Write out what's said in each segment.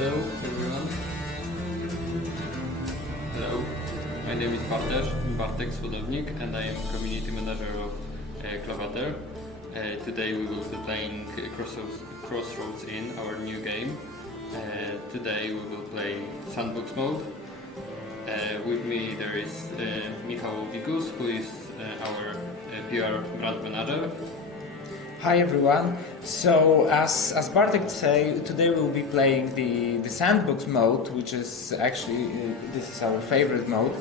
Hello everyone. Hello. My name is Bartek Słodownik, and I am community manager of Klabater. Today we will be playing Crossroads Inn, our new game. Today we will play Sandbox Mode. With me there is Michał Wikus, who is our PR brand manager. Hi everyone. So as Bartek said, today we'll be playing the Sandbox mode, which is actually this is our favorite mode,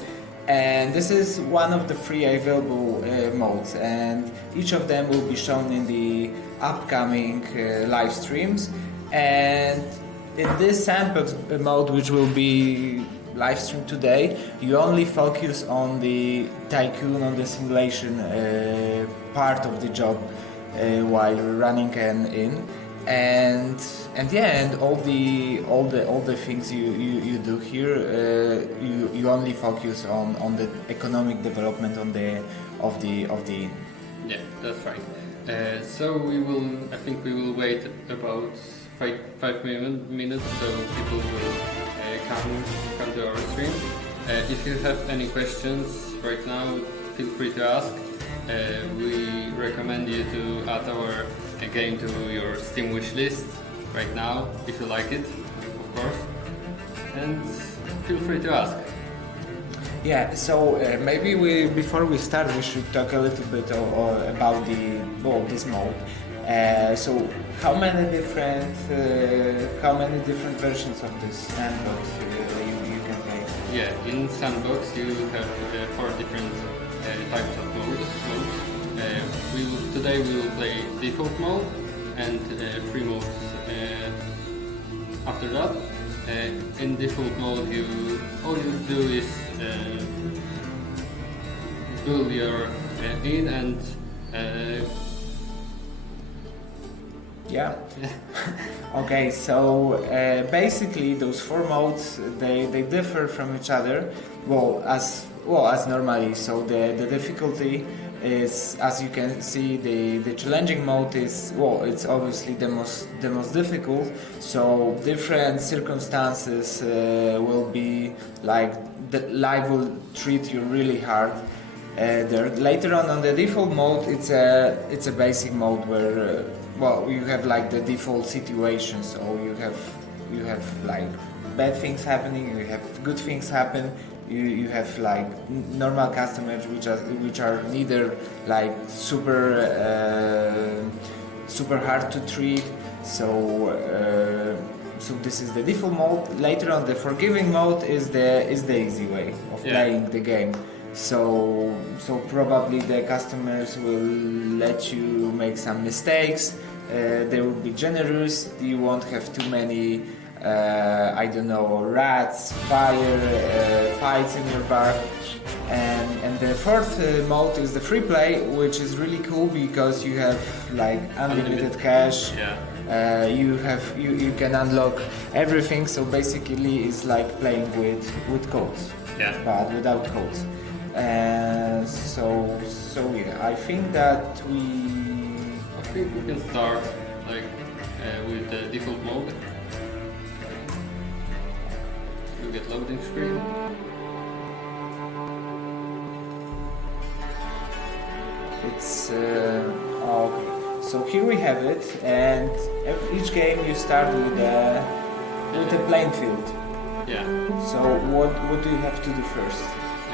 and this is one of the free available modes, and each of them will be shown in the upcoming live streams. And in this Sandbox mode, which will be live streamed today, you only focus on the tycoon, on the simulation part of the job. While running an inn, and all the things you do here, you only focus on the economic development of the inn. Yeah, that's right. So I think we will wait about five minutes so people will come to our stream. If you have any questions right now, feel free to ask. We recommend you to add our game to your Steam wishlist right now, if you like it, of course. And feel free to ask. Yeah, so maybe before we start, we should talk a little bit about this mode. So how many different versions of this sandbox you can play? Yeah, in Sandbox you have 4 different types of modes. Today we will play default mode and 3 modes after that. In default mode, all you do is build your inn and yeah. Okay, so basically those 4 modes they differ from each other. As normally. So the difficulty is, as you can see, the challenging mode is it's obviously the most difficult. So different circumstances will be like the life will treat you really hard. There later on the default mode, it's a basic mode where you have like the default situation. So you have like bad things happening, you have good things happen. You have like normal customers which are neither like super hard to treat. So this is the default mode. Later on, the forgiving mode is the easy way of playing the game. So probably the customers will let you make some mistakes. They will be generous. You won't have too many rats, fire, fights in your bar. And the 4th mode is the free play, which is really cool because you have like unlimited cash. Yeah. You can unlock everything. So basically, it's like playing with codes, but without codes. So yeah, I think we can start with the default mode. You get loading screen. It's okay. So here we have it, and each game you start with a playing field. Yeah. So what do you have to do first?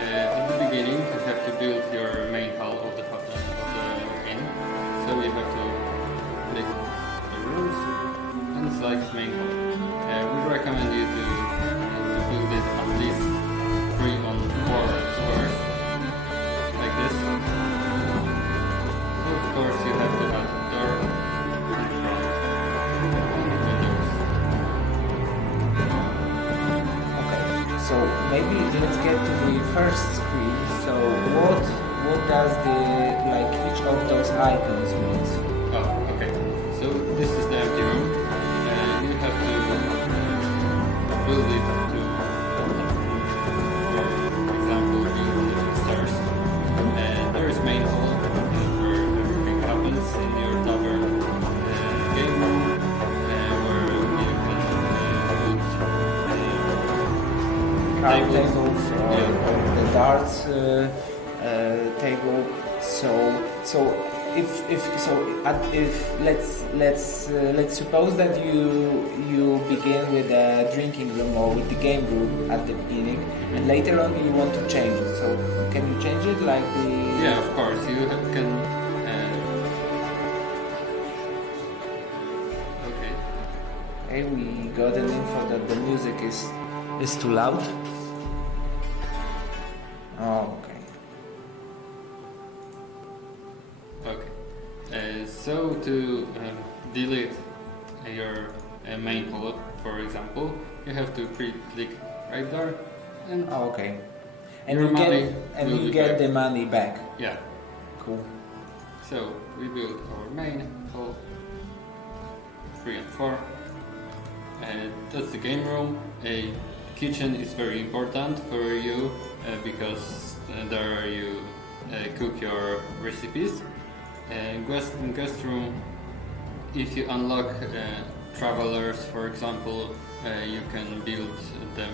At the beginning, you have to build your main hull of the inn. So you have to click the rooms and select main hull. We recommend you to build it at least 3 on 4 squares, like this. So of course you have to add a door and front and windows. Okay, so maybe let's get to the first screen. So what does each of those icons mean? Oh, okay. So this is the empty room. You have to build it to, for example, build stairs. There is main hall where everything happens in your tower. Game room where you can put round tables. tables or the darts table. So if let's suppose that you begin with a drinking room or with the game room at the beginning, and later on you want to change it. So can you change it like the? Yeah, of course. You can. Okay. Hey, we got an info that the music is too loud. Oh, okay. Okay. So to delete your main hall, for example, you have to click right there, and Oh, okay. And your you money get will be get back. the money back. Yeah. Cool. So we build our main hall, 3 and 4. That's the game room. A kitchen is very important for you because there you cook your recipes. Guest room, if you unlock travelers, for example, you can build them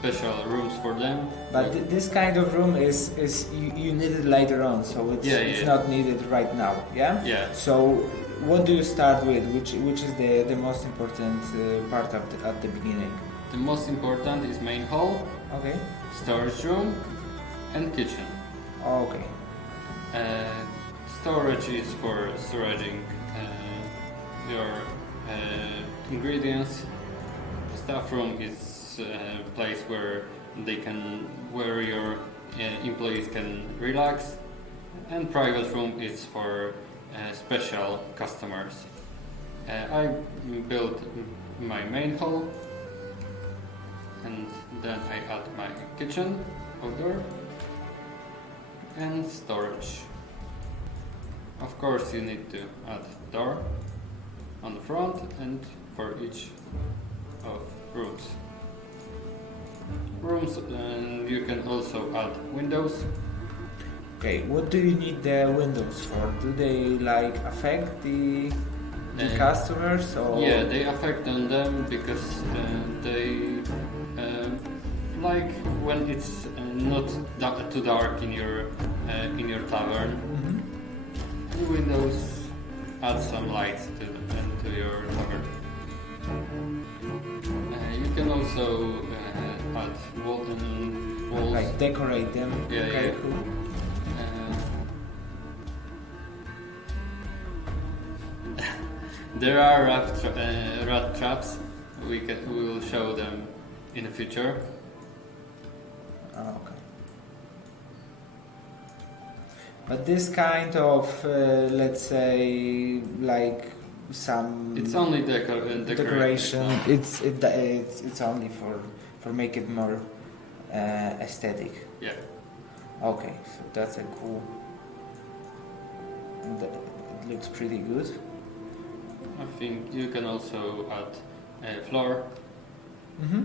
special rooms for them. But this kind of room is you need it later on, so it's not needed right now. Yeah. Yeah. So what do you start with? Which is the most important part at the beginning? The most important is main hall, Okay. storage room, and kitchen. Okay. Storage is for storing your ingredients. Staff room is a place where your employees can relax, and private room is for special customers. I built my main hall, and then I add my kitchen outdoor and storage. Of course, you need to add door on the front and for each of rooms. And you can also add windows. Okay. What do you need the windows for? Do they like affect the customers or? Yeah, they affect on them because they like when it's not too dark in your tavern. Mhm. The windows add some light to your tavern. You can also add walls. Like decorate them. Yeah, Okay. yeah. Cool. There are rat traps. We will show them in the future. Okay. But this kind of, let's say, like some. It's only decoration. It's only for make it more aesthetic. Yeah. Okay, so that's a cool. It looks pretty good. I think you can also add a floor. Mm-hmm.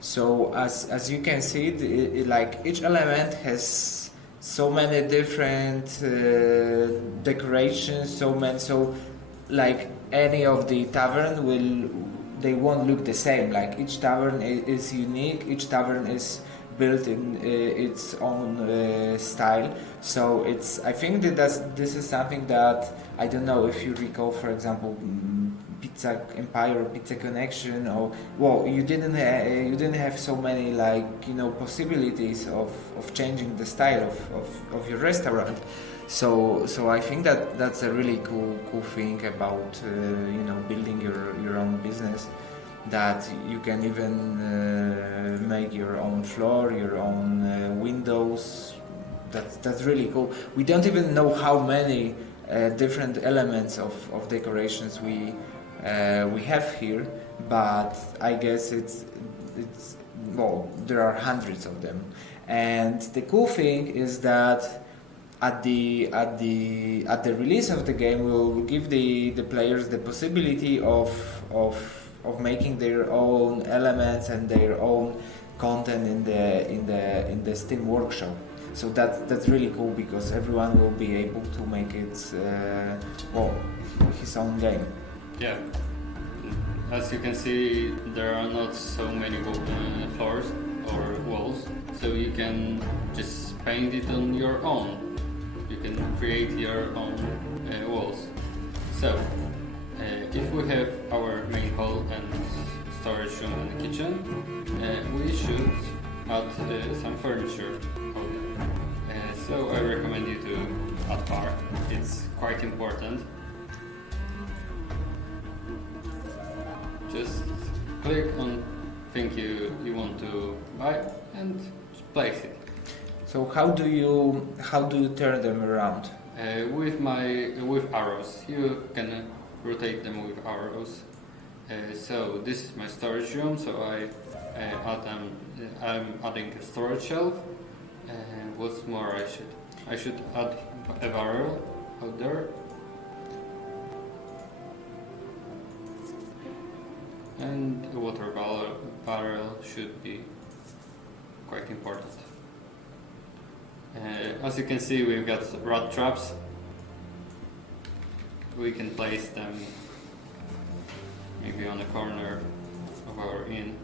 So as you can see, like each element has so many different decorations. So like any of the tavern they won't look the same. Like each tavern is unique. Each tavern is built in its own style. So I think that this is something that I don't know if you recall, for example, Pizza Empire or Pizza Connection, or well, you didn't have so many possibilities of changing the style of your restaurant. So I think that's a really cool thing about building your own business, that you can even make your own floor, your own windows. That's really cool. We don't even know how many different elements of decorations we have here, but I guess it's there are hundreds of them. And the cool thing is that at the release of the game, we'll give the players the possibility of making their own elements and their own content in the Steam workshop. So that's really cool, because everyone will be able to make it his own game. Yeah. as you can see, there are not so many floors or walls, so you can just paint it on your own. You can create your own walls. So, if we have our main hall and storage room and the kitchen, we should add some furniture out there. So I recommend you to add bar. It's quite important. Just click on thing you want to buy and place it. So how do you turn them around? With arrows. You can rotate them with arrows. So this is my storage room. So I'm adding a storage shelf. What's more, I should add a barrel out there. And a water barrel should be quite important. As you can see, we've got rat traps. We can place them maybe on the corner of our inn,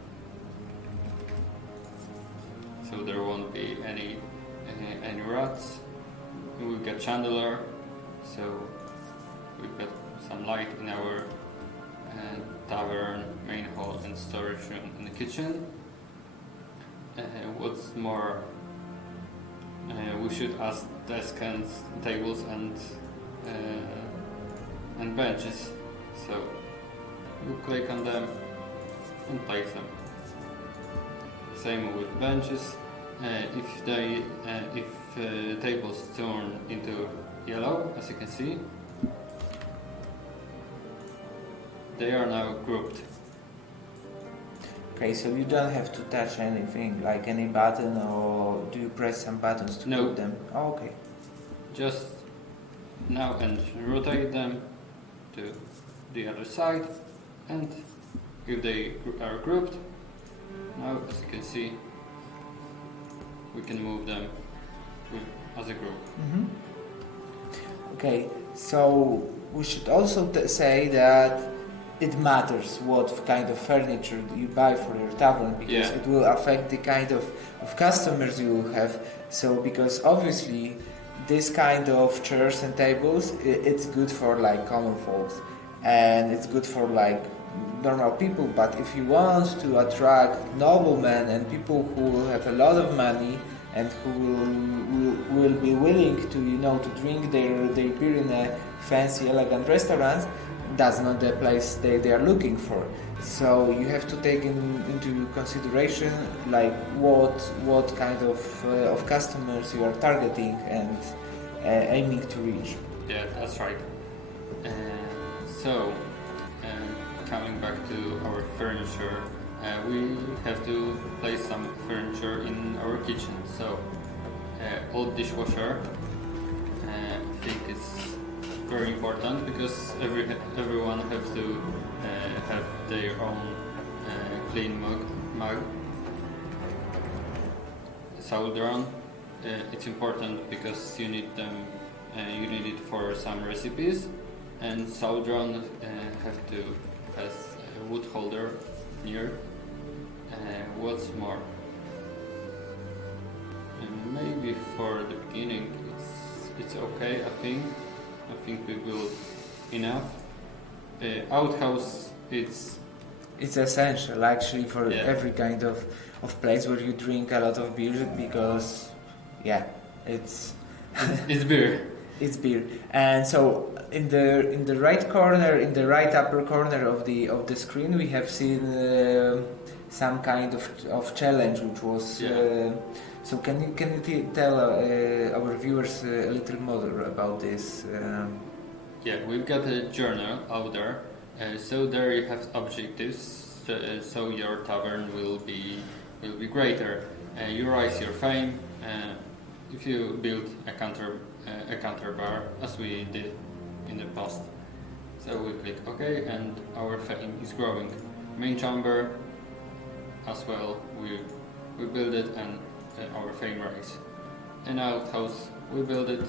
so there won't be any rats. We've got chandelier, so we've got some light in our tavern, main hall and storage room in the kitchen. What's more, we should add desks and tables and benches. So you click on them and place them. Same with benches. If tables turn into yellow, as you can see, they are now grouped. Okay, so you don't have to touch anything, like any button, or do you press some buttons to group them? Oh, okay. Just now and rotate them to the other side, and if they are grouped, now as you can see, we can move them as a group. Mm-hmm. Okay, so we should also say that it matters what kind of furniture you buy for your tavern, because it will affect the kind of customers you will have. So because obviously this kind of chairs and tables, it's good for like common folks and it's good for like normal people, but if you want to attract noblemen and people who will have a lot of money and who will be willing to to drink their beer in a fancy elegant restaurant, that's not the place they are looking for. So you have to take into consideration like what kind of customers you are targeting and aiming to reach. Yeah, that's right. So coming back to our furniture, we have to place some furniture in our kitchen. So old dishwasher, I think it's very important because everyone has to have their own clean mug. Sauldron, it's important because you need them. You need it for some recipes, and sauldron has a wood holder near. What's more, maybe for the beginning it's okay. I think we will enough. Outhouse, it's essential actually for every kind of place where you drink a lot of beer, because it's beer. It's beer. And so in the right corner, in the right upper corner of the screen, we have seen some kind of challenge, which was. So can you tell our viewers a little more about this? We've got a journal out there. So there you have objectives. So your tavern will be greater. You rise your fame. If you build a counter bar, as we did in the past. So we click OK, and our fame is growing. Main chamber as well. We build it, and our fame rise. An outhouse, we build it,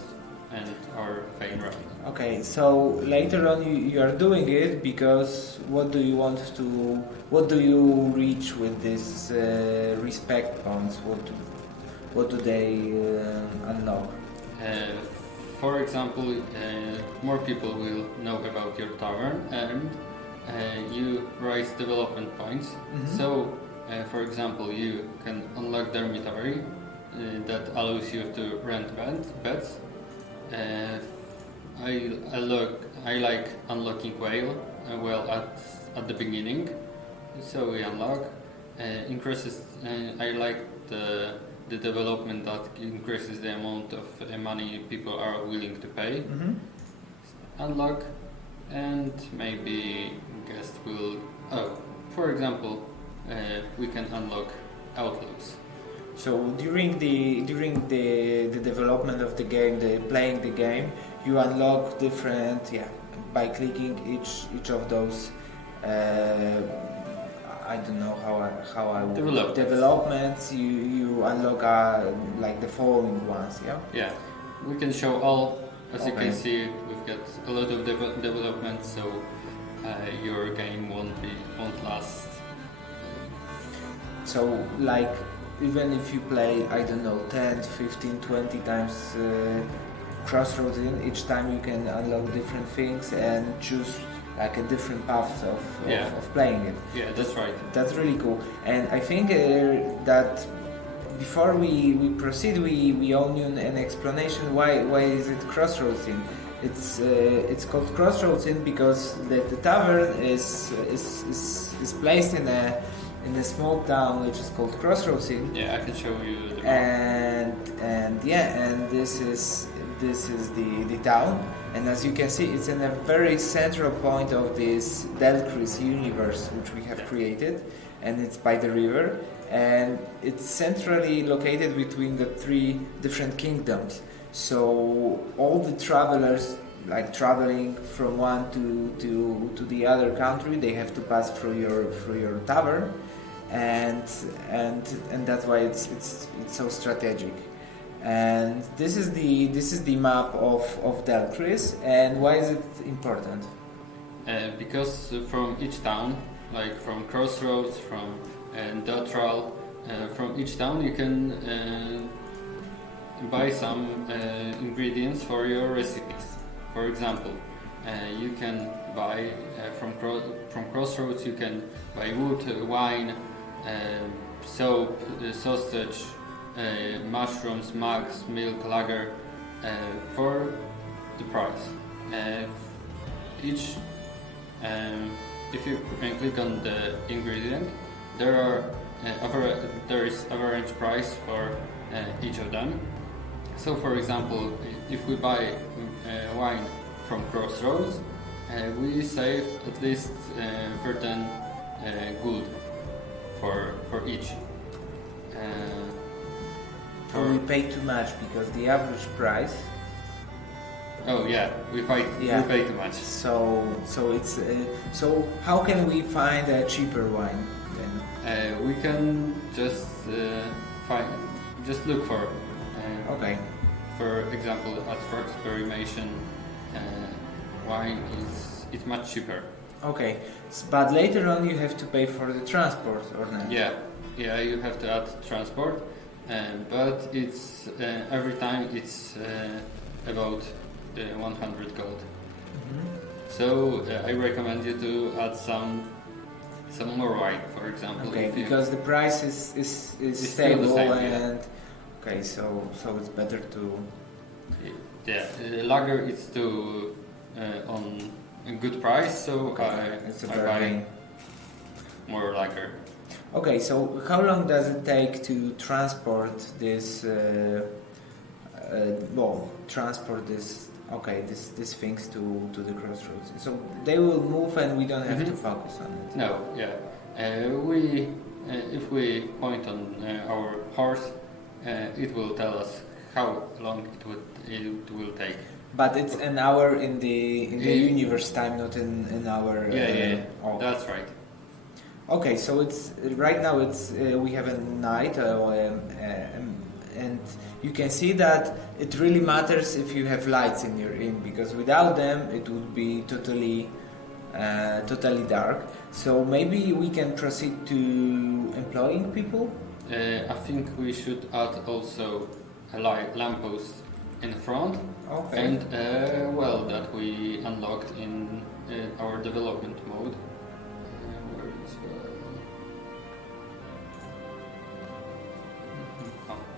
and our fame round. Okay, so later on you are doing it because what do you reach with this respect points? What do they unlock? Uh, for example, more people will know about your tavern, and you raise development points. Mm-hmm. So, for example, you can unlock dormitory that allows you to rent beds. I like unlocking whale at the beginning, so we unlock increases. I like the development that increases the amount of money people are willing to pay. Mm-hmm. Unlock, and maybe guest will. Oh, for example, we can unlock outlooks. So during the development of the game, playing the game, you unlock different by clicking each of those. I don't know how I would developments. You unlock like the following ones. Yeah. Yeah, we can show all. As you Okay. can see, we've got a lot of development, so your game won't last. So like even if you play, I don't know, 10, 15, 20 times Crossroads Inn, each time you can unlock different things and choose like a different path of playing it. Yeah, that's right. That's really cool. And I think that before we proceed, we owe you an explanation why is it Crossroads Inn. It's called Crossroads Inn because the tavern is placed in a small town which is called Crossroads Inn. Yeah, I can show you the map. And this is the town, and as you can see, it's in a very central point of this Delcris universe which we have created, and it's by the river, and it's centrally located between the three different kingdoms. So all the travelers, like traveling from one to the other country, they have to pass through your tavern, and that's why it's so strategic. And this is the map of Delcris. And why is it important? Because from each town, like from Crossroads, from Dotral, from each town you can buy some ingredients for your recipes. For example, you can buy from Crossroads. You can buy wood, wine, soap, sausage, mushrooms, mugs, milk, lager for the price. Each, if you click on the ingredient, there is average price for each of them. So, for example, if we buy wine from Crossroads, we save at least 13 gold for each. We pay too much because the average price. Oh yeah, we pay too much. So it's so how can we find a cheaper wine then? We can just look for. Okay. For example, at Experimentation, wine is much cheaper. Okay, but later on you have to pay for the transport or not? Yeah, you have to add transport, but it's every time it's about 100 gold. Mm-hmm. So I recommend you to add some more wine, for example. Okay, because the price is stable the same, and okay, so it's better to. Yeah, lager is still on a good price, so it's a I buy bargain. more lager. Okay, so how long does it take to transport this? These things to the Crossroads. So they will move, and we don't have to focus on it. No, yeah. If we point on our horse, it will tell us how long it will take. But it's an hour in the universe time, not in our. Oh. That's right. Okay, so it's right now. We have a night, and you can see that it really matters if you have lights in your inn, because without them it would be totally dark. So maybe we can proceed to employing people. I think we should add also a lamppost in front, Okay. and a well that we unlocked in our development mode. Where is well?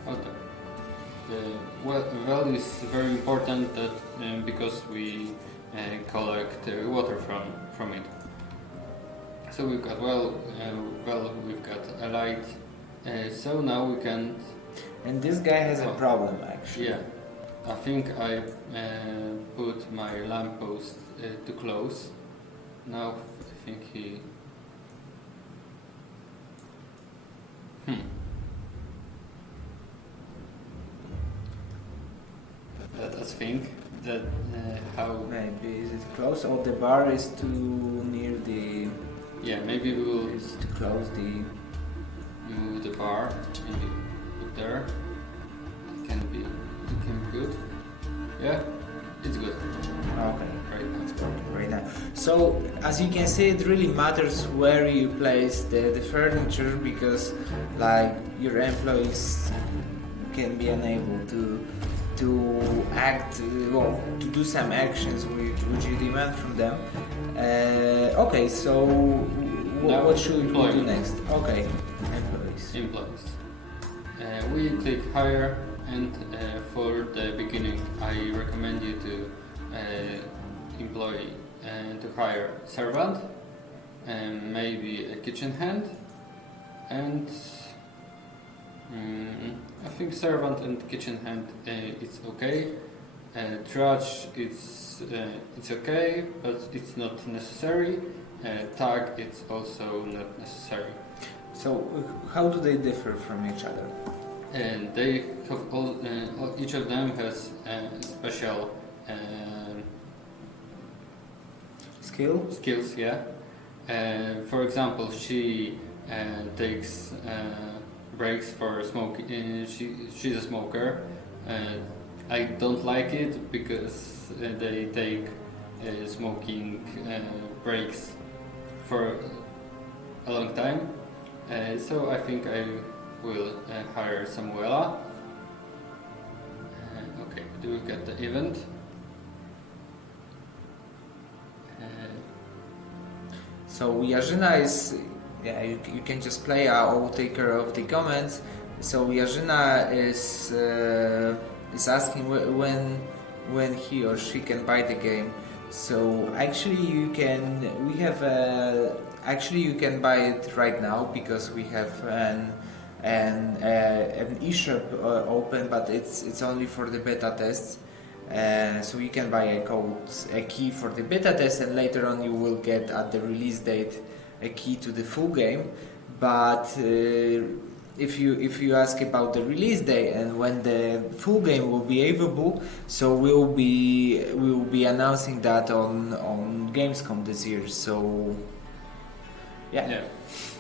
Oh, there. Well is very important that because we collect water from it. So we've got we've got a light. So now we can. And this guy has a problem actually. Yeah, I think I put my lamppost too close. Now I think he. Let us think that how. Maybe is it close, or the bar is too near the. Yeah, maybe we will Is to close the. move the bar. Maybe put there. It can be good. Yeah, it's good. Okay. Right now. Right now. So as you can see, it really matters where you place the furniture, because like your employees can be unable to act, well, to do some actions which you demand from them. Okay, so Now what should we do employment. next? Okay, employees. Employees. We click hire, and for the beginning, I recommend you to employ to hire servant, and maybe a kitchen hand, and I think servant and kitchen hand it's okay. Trash it's okay, but it's not necessary. Tag it's also not necessary. So how do they differ from each other? And they have each of them has special skills. Yeah. For example, she takes breaks for smoking. She's a smoker. I don't like it because they take smoking breaks for a long time. So I think I will hire Samuela. Okay, do we get the event? So Jarzyna is, yeah, you can just play. I will take care of the comments. So Jarzyna is asking when he or she can buy the game. So actually you can buy it right now, because we have an eShop open, but it's only for the beta tests. So you can buy a key for the beta test, and later on you will get at the release date a key to the full game. But if you ask about the release day and when the full game will be available, so we will be announcing that on Gamescom this year. So yeah.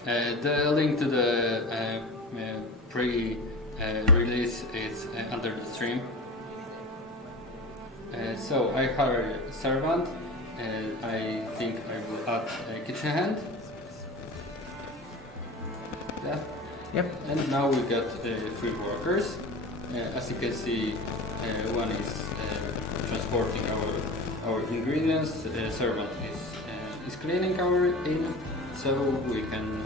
The link to the pre-release is under the stream. So I hire a servant, and I think I will add a kitchen hand. Yeah. Yep. And now we got 3 workers. As you can see, one is transporting our ingredients. The servant is cleaning our inn, so we can.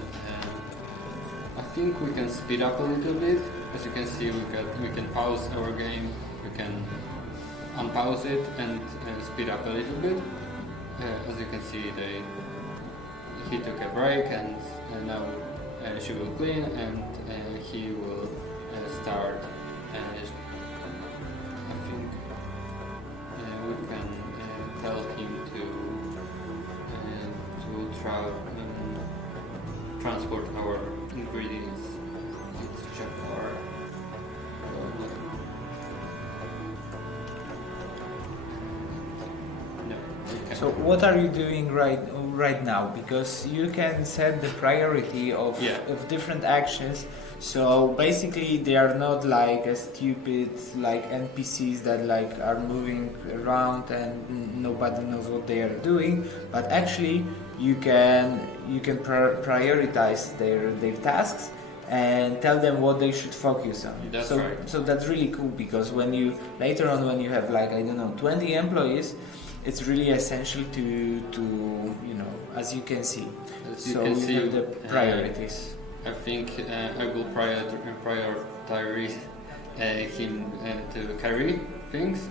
I think we can speed up a little bit. As you can see, we can pause our game. We can unpause it and speed up a little bit. As you can see, he took a break, and now she will clean, and he will start. I think we can tell him to transport our ingredients. Let's check our. So what are you doing right now? Because you can set the priority of different actions. So basically, they are not like a stupid like NPCs that like are moving around and nobody knows what they are doing. But actually, you can prioritize their tasks and tell them what they should focus on. That's so, right. So that's really cool because when you later on when you have like I don't know 20 employees, it's really essential to you know as you can see. As you so can you see, have the priorities. I think I will prioritize him to carry things.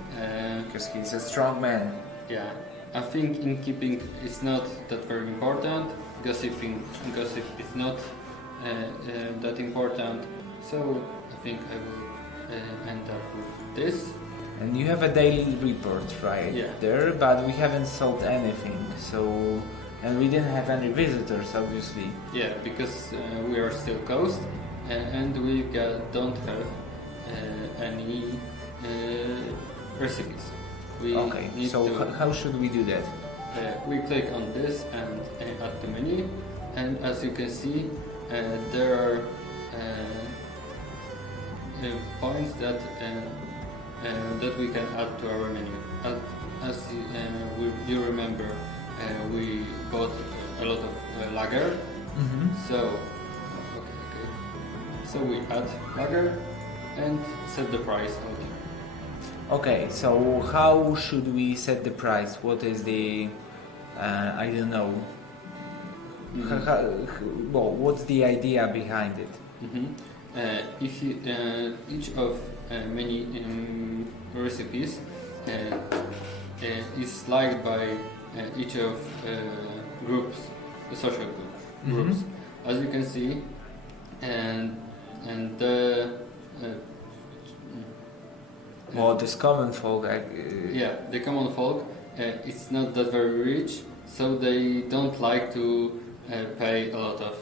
Because he's a strong man. Yeah, I think innkeeping is not that very important. Gossip is not that important. So I think I will end up with this. And you have a daily report, right? Yeah. There, but we haven't sold anything. So, and we didn't have any visitors, obviously. Yeah, because we are still closed and we don't have any recipes. Okay. So how should we do that? We click on this and add the menu, and as you can see, there are points that we can add to our menu. As you remember, we bought a lot of lager, so we add lager and set the price out here. Okay, so how should we set the price? What is the, I don't know, well, what's the idea behind it? If you, each of many recipes is liked by each of groups, the social groups, as you can see, and the well, this common folk. the common folk, it's not that very rich, so they don't like to pay a lot of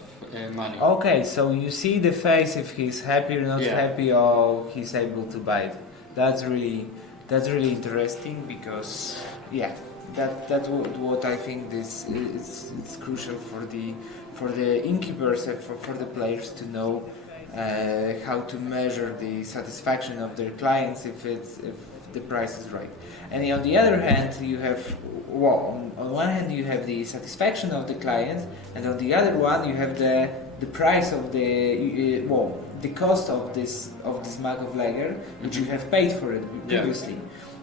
money. Okay, so you see the face if he's happy or not happy, or he's able to buy it. That's really interesting because that's what I think this it's crucial for the innkeepers and for the players to know how to measure the satisfaction of their clients if the price is right. And on the other hand, you have on one hand you have the satisfaction of the client, and on the other one you have the price of the the cost of this mug of lager, which you have paid for it previously.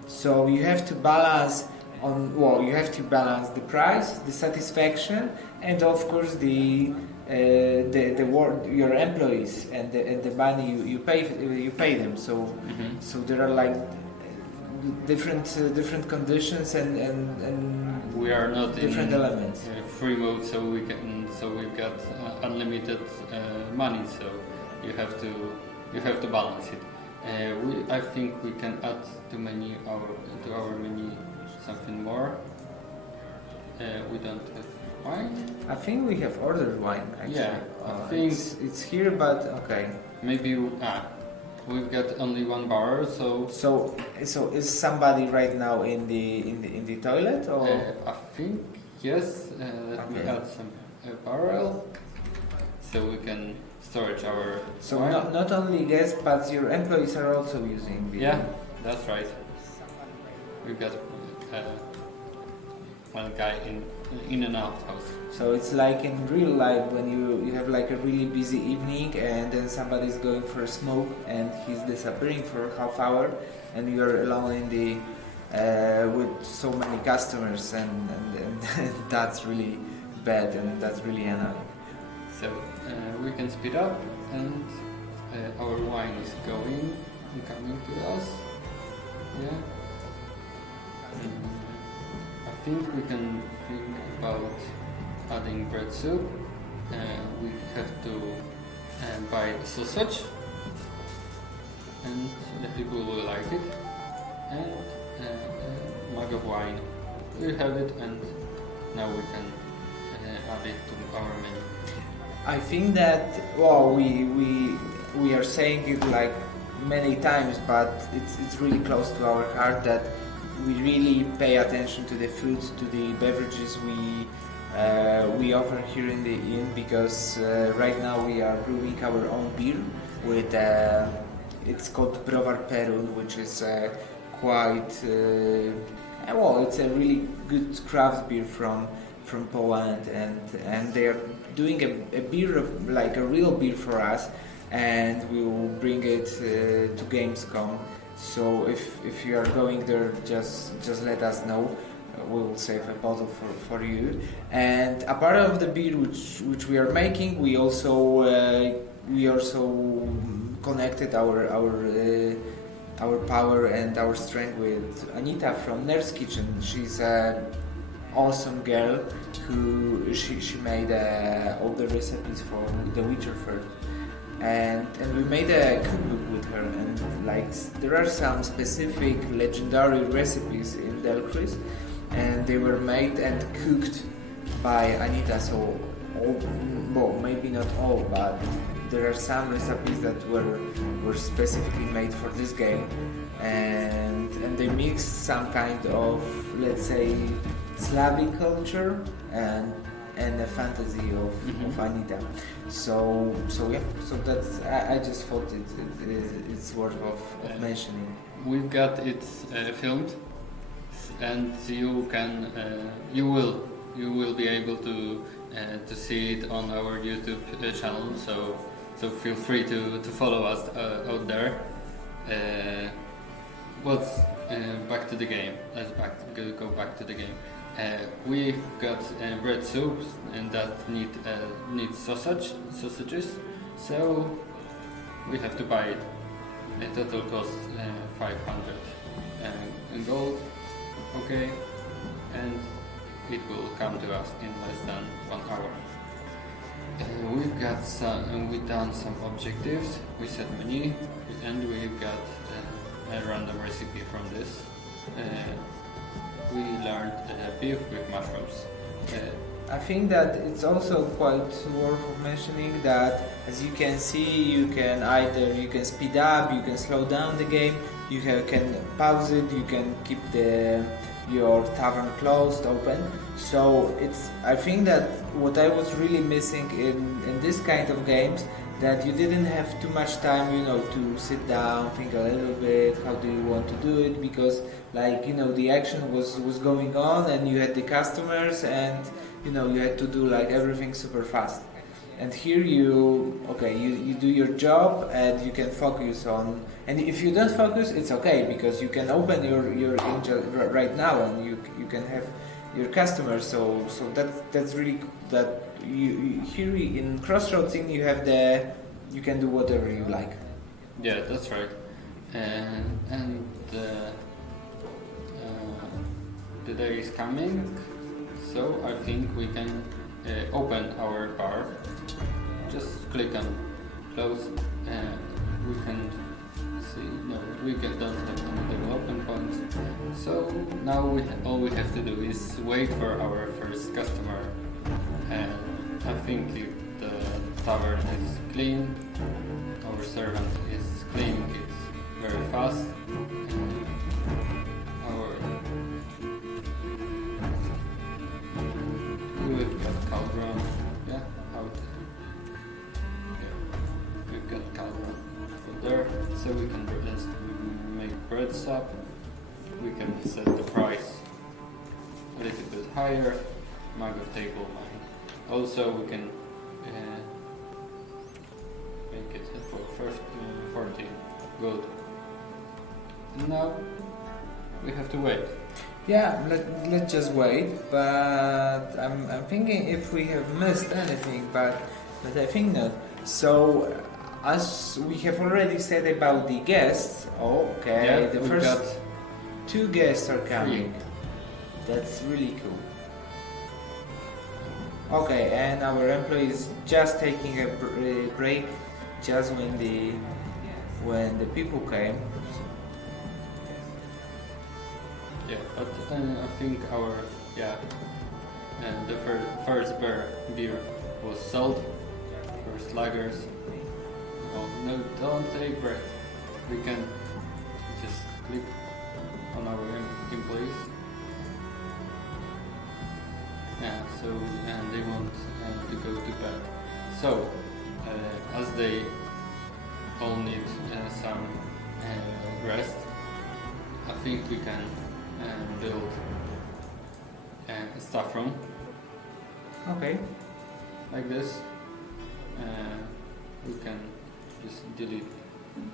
So you have to balance the price, the satisfaction, and of course the your employees and the money you pay them. So so there are like different conditions and we are not different in elements. Free mode, so we've got unlimited money. So you have to balance it. I think we can add to our menu something more. We don't have wine. I think we have ordered wine. Actually. Yeah, I think it's here, but okay. Maybe we've got only one barrel, so is somebody right now in the toilet or? I think yes. Let me add some barrel so we can storage our. So wine. not only guests, but your employees are also using. Yeah, that's right. We've got one guy in and out house. So it's like in real life when you have like a really busy evening and then somebody's going for a smoke and he's disappearing for a half hour and you're alone in the with so many customers and that's really bad and that's really annoying. So we can speed up and our wine is coming to us. Yeah. I think we can think about adding bread soup. We have to buy sausage, and the people will like it. And a mug of wine. We have it, and now we can add it to our menu. I think that we are saying it like many times, but it's really close to our heart that we really pay attention to the food, to the beverages we offer here in the inn because right now we are brewing our own beer with it's called Browar Perun, which is quite well, it's a really good craft beer from Poland, and they are doing a beer of, like a real beer for us, and we will bring it to Gamescom. So if you are going there, just let us know. We will save a bottle for you. And a part of the beer which we are making, we also connected our power and our strength with Anita from Nurse Kitchen. She's a awesome girl who she made all the recipes for the Witcher first. And we made a cookbook with her, and like there are some specific legendary recipes in Delcris, and they were made and cooked by Anita. So all, well, maybe not all, but there are some recipes that were specifically made for this game, and they mix some kind of, let's say, Slavic culture and a fantasy of Anita. So yeah, so that's I just thought it's worth of mentioning. We've got it filmed, and you can you will be able to see it on our YouTube channel. So feel free to follow us out there. Back to the game. Let's go back to the game. We've got bread soups, and that needs sausages. So we have to buy it. The total costs 500 in gold. Okay, and it will come to us in less than 1 hour. We've done some objectives. We set menu, and we've got a random recipe from this. We learned beef with mushrooms. I think that it's also quite worth of mentioning that, as you can see, you can speed up, you can slow down the game, you can pause it, you can keep your tavern closed, open. So I think that what I was really missing in this kind of games, that you didn't have too much time, to sit down, think a little bit, how do you want to do it, because the action was going on, and you had the customers, and you had to do everything super fast. And here you do your job, and you can focus on, and if you don't focus, it's okay, because you can open your engine right now, and you can have your customers. So that's really that you here in Crossroads Inn you can do whatever you like. Yeah, that's right. And the day is coming, so I think we can open our bar. Just click on close, and we can see. No, we don't have any development points. So now all we have to do is wait for our first customer. And I think if the tavern is clean, our servant is cleaning it very fast. We've got cauldron, we've got cauldron for there, so we can just make bread soup. We can set the price a little bit higher, mug of table wine. Also, we can make it for first 40 gold. And now we have to wait. Yeah, let's just wait, but I'm thinking if we have missed anything, but I think not. So, as we have already said about the guests, the first 2 guests are coming. That's really cool. Okay, and our employee is just taking a break, just when the people came. Yeah, but I think the first beer was sold. First lagers. Oh no, don't take break. We can just click on our employees, and so they want to go to bed. So as they all need some rest, I think we can build a staff room Okay. like this. We can just delete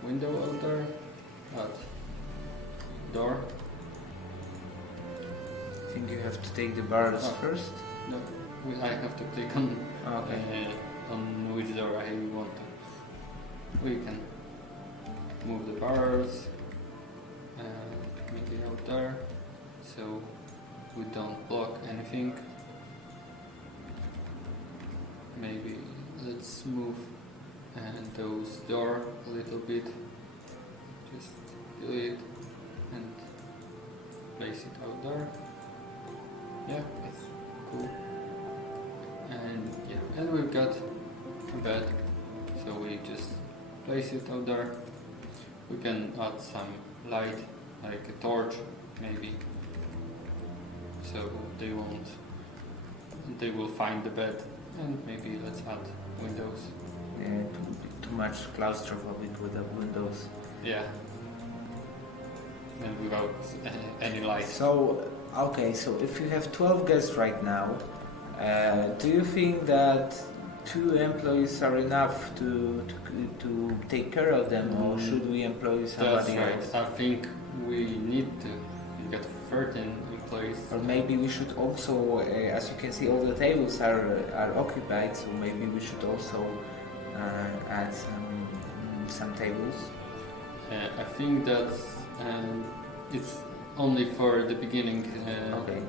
window out there, add door. I think you have to take the bars Oh. first. No, I have to click on Okay. on which door I want to. We can move the bars maybe out there, so we don't block anything. Maybe let's move those door a little bit. Just delete and place it out there. Yeah, it's cool. And yeah, and we've got a bed, so we just place it out there. We can add some light, like a torch, maybe. So they will find the bed, and maybe let's add windows. Yeah, it would be too much claustrophobic with the windows. Yeah. And without any light. So, okay, so if you have 12 guests right now, do you think that 2 employees are enough to take care of them, or should we employ somebody That's right. else? I think we need to get 13 employees. Or maybe we should also, as you can see, all the tables are occupied, so maybe we should also add some tables. I think that it's only for the beginning. Okay.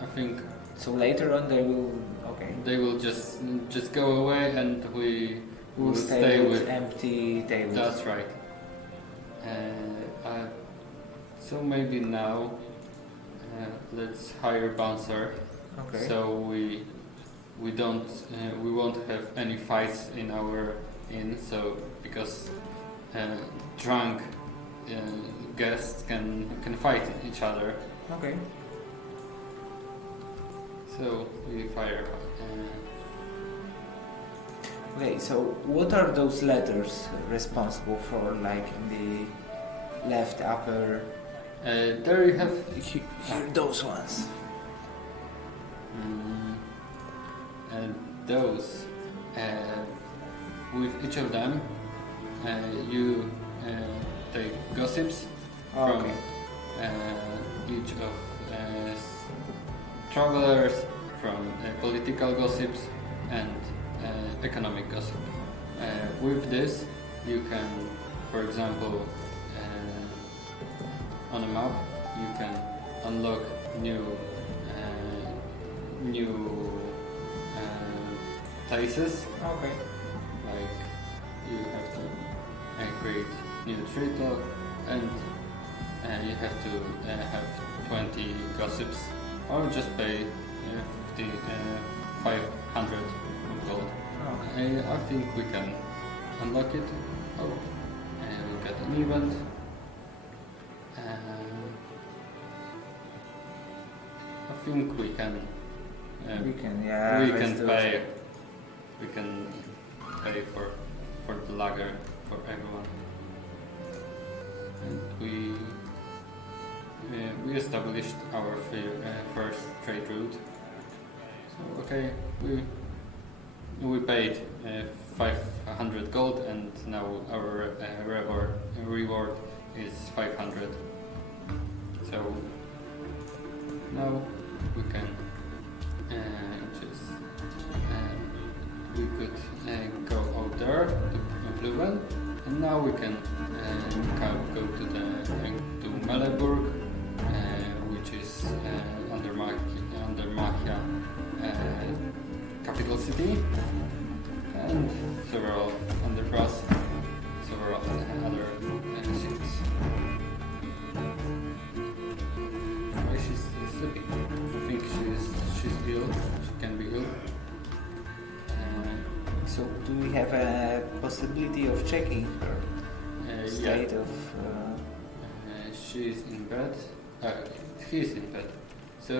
I think So later on they will. Okay. they will just go away, and we We'll will stay with with. empty tables. That's right. So maybe now let's hire bouncer. Okay. So we don't we won't have any fights in our inn. So because drunk guests can fight each other. Okay. So we fire. Okay, so what are those letters responsible for, like in the left upper? There you have Here, those ones. and those with each of them you take gossips from Okay. each of travelers, from political gossips and economic gossip. With this you can, for example, on a map you can unlock new places. Okay. Like you have to create new tree talk, and you have to have 20 gossips, or just pay 500 gold. Okay. I think we can unlock it. Oh, and we got an event. I think we can. We can, yeah. we let's can do it. pay. We can pay for the lager for everyone. And we established our first trade route. So okay, we paid 500 gold, and now our reward is 500. So now we can we could go out there to Bluwen, and now we can go to Maleburg, which is under Machia capital city, and several under Brass, several other cities. Why she's still sleeping? I think she's ill. She can be ill. So do we have a possibility of checking her state Yeah. of? She's in bed. He's in bed. So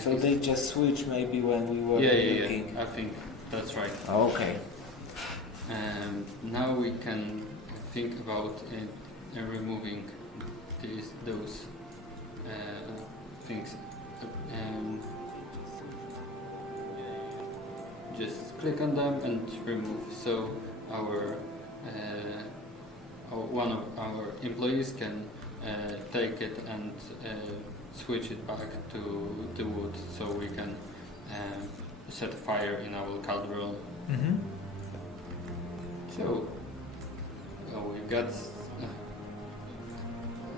So they just switch maybe when we were looking. I think that's right. Okay. Now we can think about removing those things. Just click on them and remove. So one of our employees can take it and switch it back to the wood, so we can set fire in our cauldron. Mm-hmm. So we got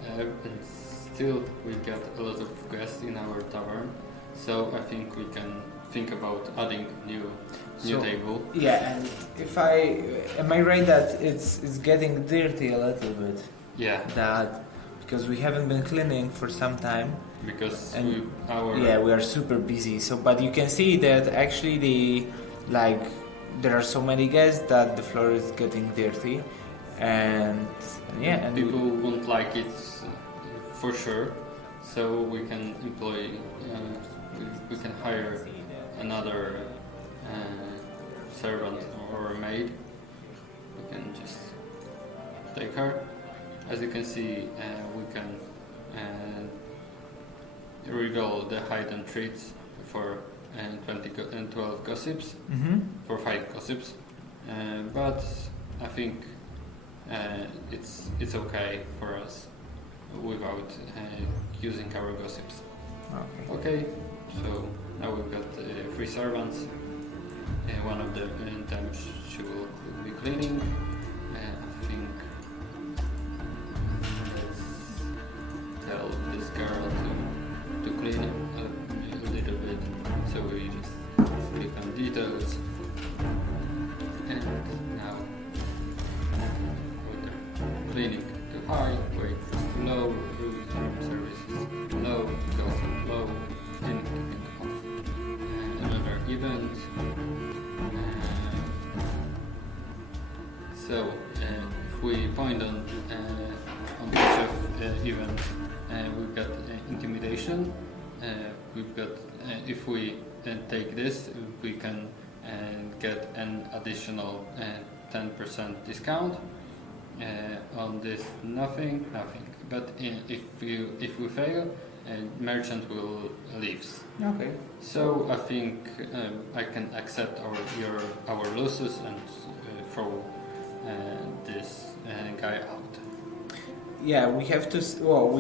and still we got a lot of guests in our tavern. So I think we can think about adding new table. Yeah, and if am I right that it's getting dirty a little bit? Yeah. That because we haven't been cleaning for some time. Because we are super busy. So, but you can see that actually there are so many guests that the floor is getting dirty, and people won't like it for sure. So we can employ, we can hire another servant or a maid. We can just take her. As you can see, we can reveal the hidden treats for 12 gossips, for 5 gossips, but I think it's okay for us without using our gossips. Okay, so now we've got 3 servants. One of them she will be cleaning. I think let's tell this girl to clean a little bit. So we just click on details, and now with the cleaning too high, waitress too low, room services too low, gossip low, and kicking off another event. So if we point on each of event, we've got intimidation. We've got if we take this, we can get an additional 10% discount. On this, nothing. But if we fail, merchant will leave. Okay. So I think I can accept our losses and throw this guy out. Yeah, we have to. Well,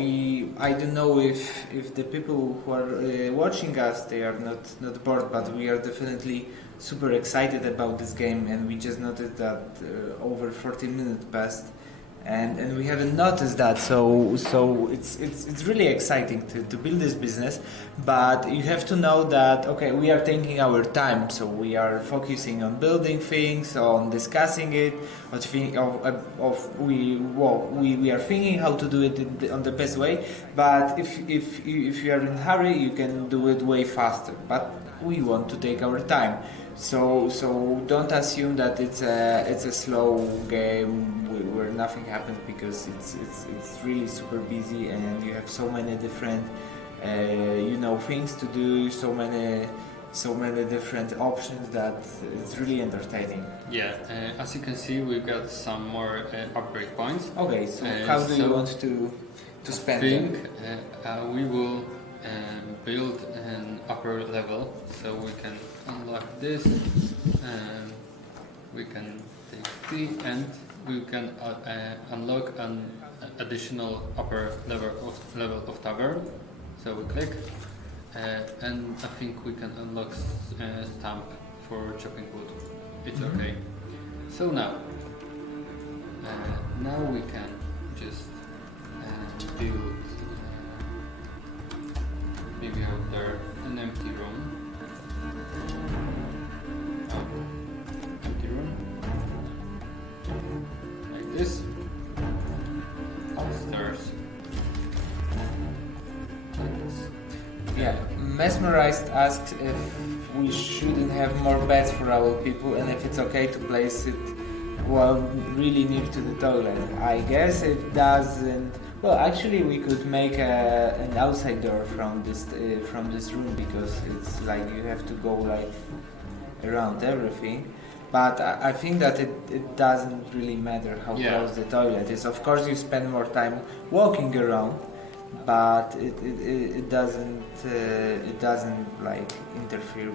I don't know if the people who are watching us, they are not bored, but we are definitely super excited about this game, and we just noticed that over 14 minutes passed, and we haven't noticed that. So it's really exciting to build this business, but you have to know that we are taking our time, so we are focusing on building things, on discussing it, we are thinking how to do it on the best way. But if you are in a hurry, you can do it way faster. But we want to take our time, so don't assume that it's a slow game where nothing happens, because it's really super busy, and you have so many different things to do, so many different options that it's really entertaining. Yeah, as you can see, we've got some more upgrade points. Okay, so how do you want to spend them? We will build an upper level, so we can unlock this, and we can take C, and we can unlock an additional upper level of tavern. So we click, and I think we can unlock stamp for chopping wood. It's okay. So now we can just build maybe out there an empty room. Empty room. Like this. Upstairs. Like this. Yeah, Mesmerized asks if we shouldn't have more beds for our people, and if it's okay to place it really near to the toilet. I guess it doesn't. Well, actually, we could make an outside door from this room because it's like you have to go like around everything. But I think that it doesn't really matter how Yeah. close the toilet is. Of course, you spend more time walking around, but it doesn't like interfere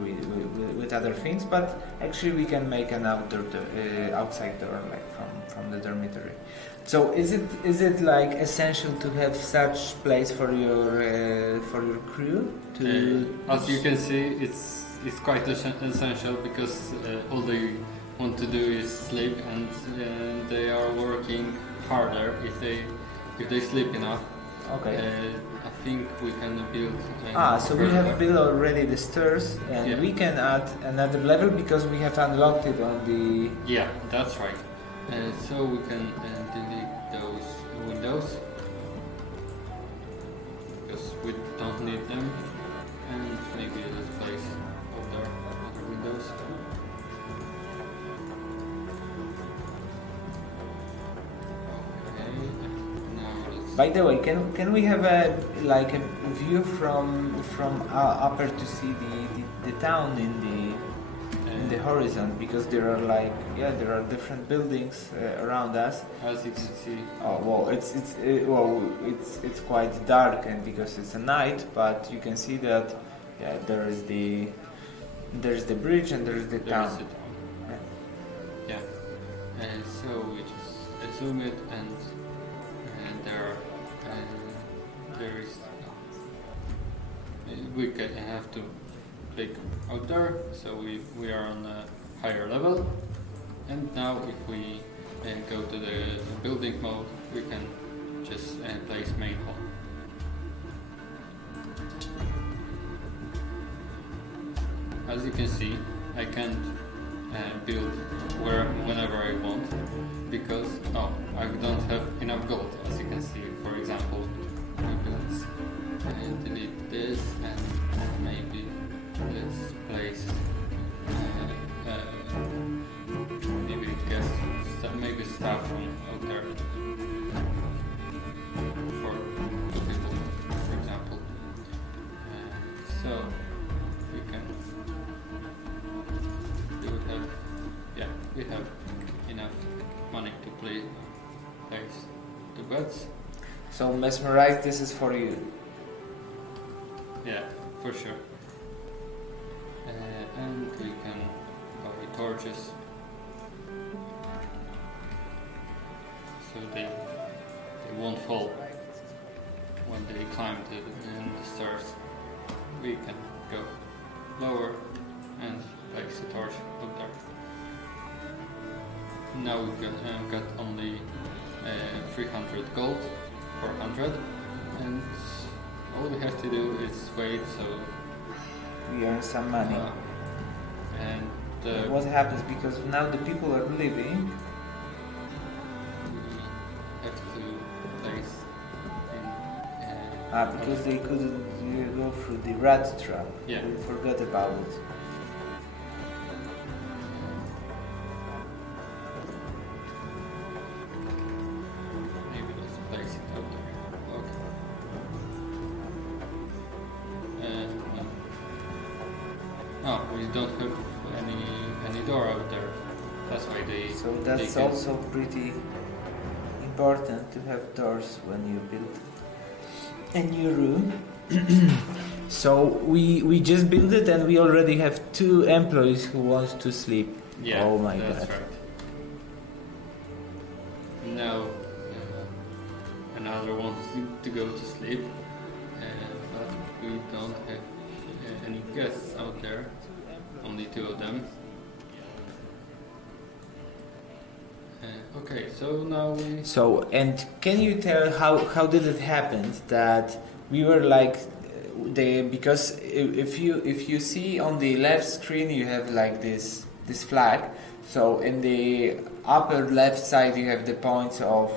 with other things. But actually, we can make an outside door like from the dormitory. So is it like essential to have such place for your crew to? As you can see, it's quite essential because all they want to do is sleep, and they are working harder if they sleep enough. Okay. I think we can build. So we have built already the stairs, and Yeah. we can add another level because we have unlocked it on the. Yeah, that's right. So we can delete those windows because we don't need them, and maybe let's place other windows. Okay, now let's. By the way, can we have a view from upper to see the town in the horizon, because there are different buildings around us. As you can see. Oh well, it's quite dark, and because it's a night, but you can see that there's the bridge and there's the There is town. a town. Yeah. And so we just zoom it, and there is. We can have to click out there, so we are on a higher level. And now if we go to the building mode, we can just place main hall. As you can see, I can't build whenever I want because I don't have enough gold. As you can see, for example, maybe let's delete this, and maybe let's place maybe maybe staff from out there for two people, for example. So we can. We have enough money to place the beds. So mesmerized, this is for you. Yeah, for sure. And we can buy torches so they won't fall when they climb the stairs. We can go lower and place a torch up there. Now we got only 300 gold, 400, and all we have to do is wait. So We earn some money. and What happens, because now the people are leaving? we have to place in. Because they couldn't go through the rat trap. Yeah. We forgot about it. Maybe let's place it out there. Okay. We don't have any door out there. That's why they. So that's they also pretty important to have doors when you build a new room. So we just built it, and we already have 2 employees who want to sleep. Yeah. Oh my that's god. right. Now another wants to go to sleep, but we don't have any guests out there. Only 2 of them. Okay, so now we. So, and can you tell how did it happen that we were like because if you see on the left screen you have like this flag. So in the upper left side you have the points of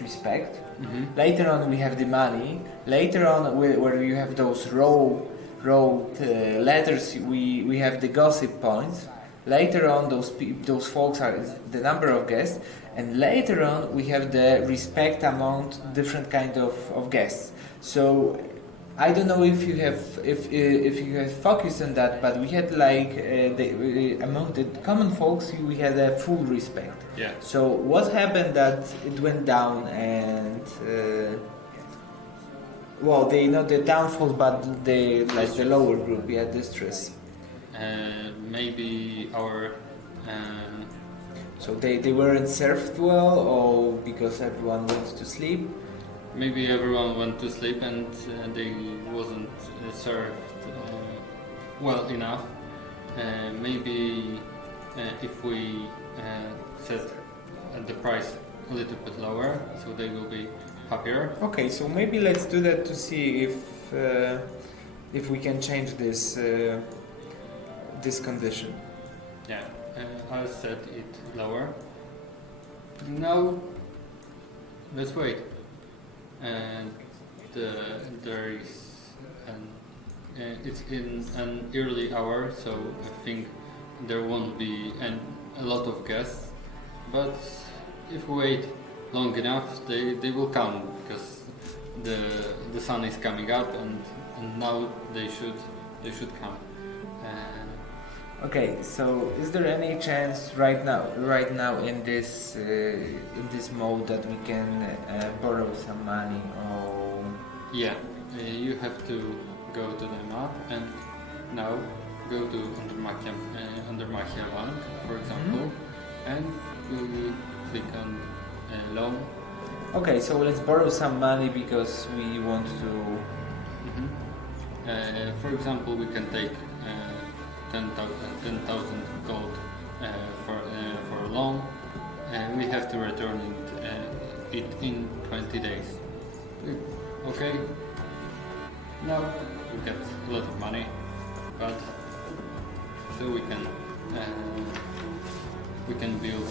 respect. Mm-hmm. Later on we have the money. Later on where you have those row letters we have the gossip points. Later on, those folks are the number of guests, and later on we have the respect among different kind of guests. So I don't know if you have focused on that, but we had like among the common folks we had a full respect. Yeah. So what happened that it went down and well, they not the downfall, but the like the lower group, yeah, distress. Maybe our. So they weren't served well, or because everyone went to sleep. Maybe everyone went to sleep and they wasn't served well enough. Maybe if we set the price a little bit lower, so they will be happier. Okay, so maybe let's do that to see if we can change this this condition. Yeah, I'll set it lower. Now, let's wait. And there is it's in an early hour, so I think there won't be a lot of guests. But if we wait long enough, they will come because the sun is coming up, and now they should come. Okay, so is there any chance right now in this mode that we can borrow some money or? Yeah, you have to go to the map and now go to Undermachia Bank, for example, and you click on loan. Okay, so let's borrow some money because we want to. For example, we can take 10,000 gold for a loan, and we have to return it in 20 days. Okay. Now we get a lot of money, but so we can build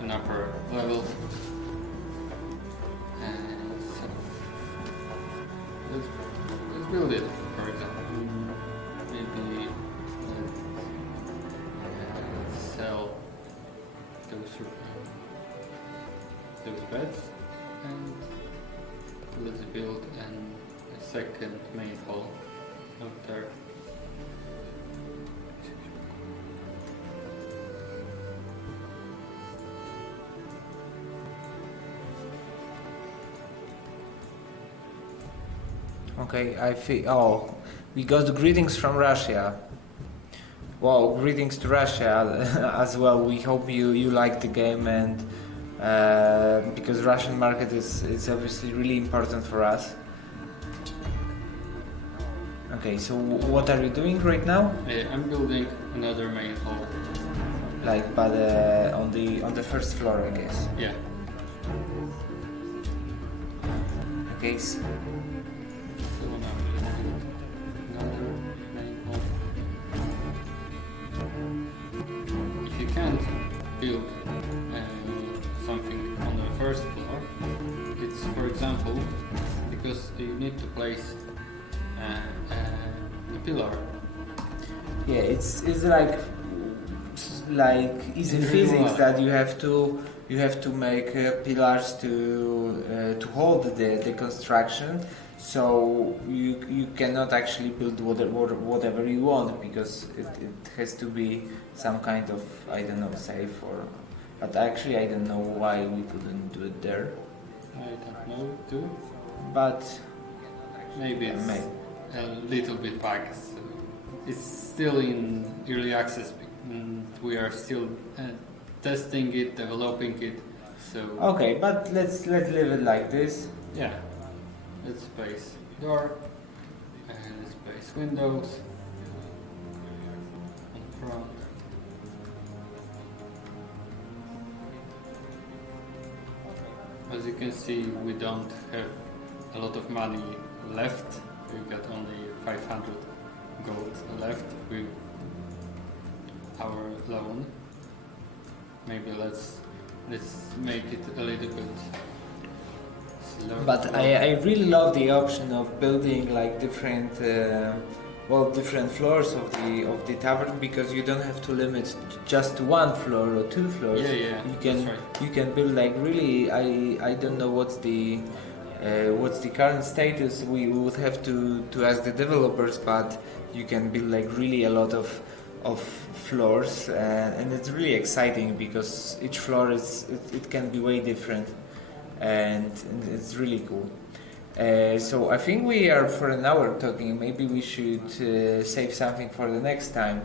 an upper level. So let's build it, for example. Maybe sell those beds, and let's build a second main hall out there. Okay, I feel. Oh, we got the greetings from Russia. Well, greetings to Russia as well. We hope you like the game, and because Russian market is obviously really important for us. Okay, so what are you doing right now? I'm building another main hall. Like, but on the first floor, I guess. Yeah. Okay. So now building another main hall. If you can't build something on the first floor, it's, for example, because you need to place a pillar. Yeah, it's like easy physics that you have to make pillars to hold the construction. So you cannot actually build whatever you want because it has to be some kind of, I don't know, safe or. But actually I don't know why we couldn't do it there. I don't know too. But maybe it's a little bit back. So it's still in early access, and we are still testing it, developing it. So okay, but let's leave it like this. yeah, let's place door and let's place windows on front. As you can see, we don't have a lot of money left. We've got only 500 gold left with our loan. Maybe let's make it a little bit slow. But I really love the option of building like different different floors of the tavern, because you don't have to limit just to one floor or two floors. Yeah, that's right. You can build like really. I don't know what's the current status. We would have to ask the developers, but you can build like really a lot of floors, and it's really exciting because each floor it can be way different, and it's really cool. So I think we are for an hour talking. Maybe we should save something for the next time.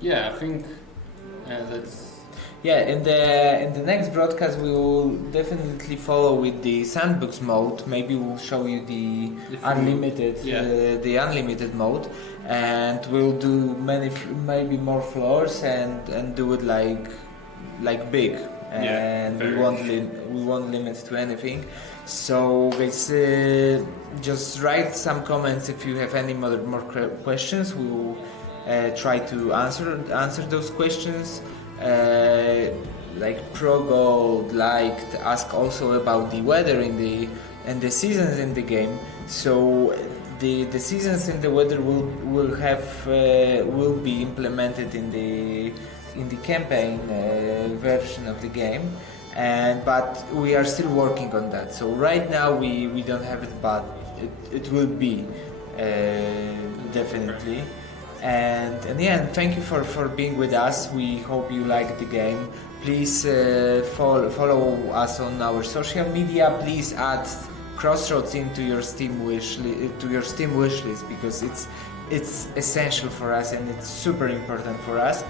Yeah, I think that's... Yeah, in the next broadcast we will definitely follow with the sandbox mode. Maybe we'll show you the unlimited mode, and we'll do maybe more floors and do it like big. And we won't limit to anything. So guys, just write some comments if you have any more questions. We will try to answer those questions. Like Progold liked ask also about the weather and the seasons in the game. So the seasons in the weather will be implemented in the campaign version of the game, but we are still working on that. So right now we don't have it, but it will be definitely. And thank you for being with us. We hope you liked the game. Please follow us on our social media. Please add Crossroads into your Steam wish list, because it's essential for us and it's super important for us.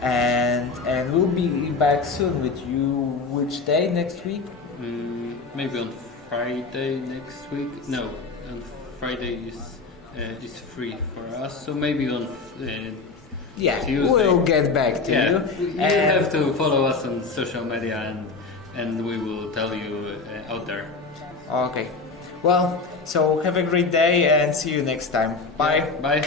And we'll be back soon with you. Which day next week? Maybe on Friday next week. No, on Friday is free for us, so maybe on Tuesday. We'll get back to you. You have to follow us on social media, and we will tell you out there. Okay. Well, so have a great day and see you next time. Bye. Bye.